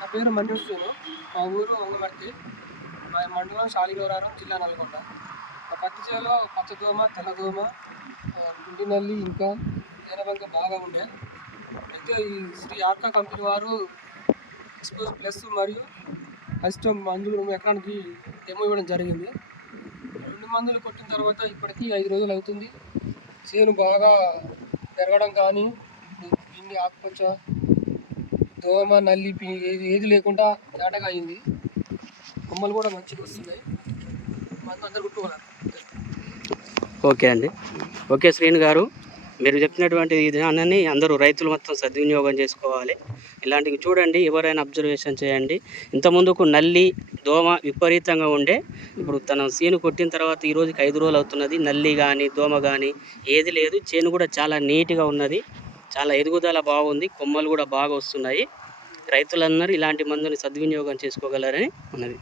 నా పేరు మన్యూష్. మా ఊరు వంగమర్తి. మా మండలం శాలిగౌరారం, జిల్లా నల్గొండ. మా పత్తి చేలో పచ్చదోమ, తెల్లదోమ, గుండి నల్లి, ఇంకా తేనెబంక బాగా ఉండే. అయితే ఈ శ్రీ ఆర్కా కంపెనీ వారు ఎక్స్పోజ్ ప్లస్ మరియు అసిస్టమ్ మందులు ఎకరానికి డెమో ఇవ్వడం జరిగింది. 2 మందులు కొట్టిన తర్వాత ఇప్పటికీ 5 రోజులు అవుతుంది. చేను బాగా పెరగడం కానీ, పిండి ఆకుపచ్చ, దోమ, నల్లి ఏది లేకుండా తేటగా అయింది. కొమ్మలు కూడా మంచిగా వస్తున్నాయి. మందు అందరు కుట్టుకోవాలి. ఓకే అండి. ఓకే శ్రీను గారు, మీరు చెప్పినటువంటి విధానాన్ని అందరూ రైతులు మొత్తం సద్వినియోగం చేసుకోవాలి. ఇలాంటివి చూడండి, ఎవరైనా అబ్జర్వేషన్ చేయండి. ఇంతకుముందుకు నల్లి, దోమ విపరీతంగా ఉండే. ఇప్పుడు తన చేను కొట్టిన తర్వాత ఈ రోజుకి 5 రోజులు అవుతున్నది. నల్లి కానీ దోమ కానీ ఏది లేదు. చేను కూడా చాలా నీట్గా ఉన్నది. చాలా ఎదుగుదల బాగుంది. కొమ్మలు కూడా బాగా వస్తున్నాయి. రైతులందరూ ఇలాంటి మందుని సద్వినియోగం చేసుకోగలరని ఉన్నది.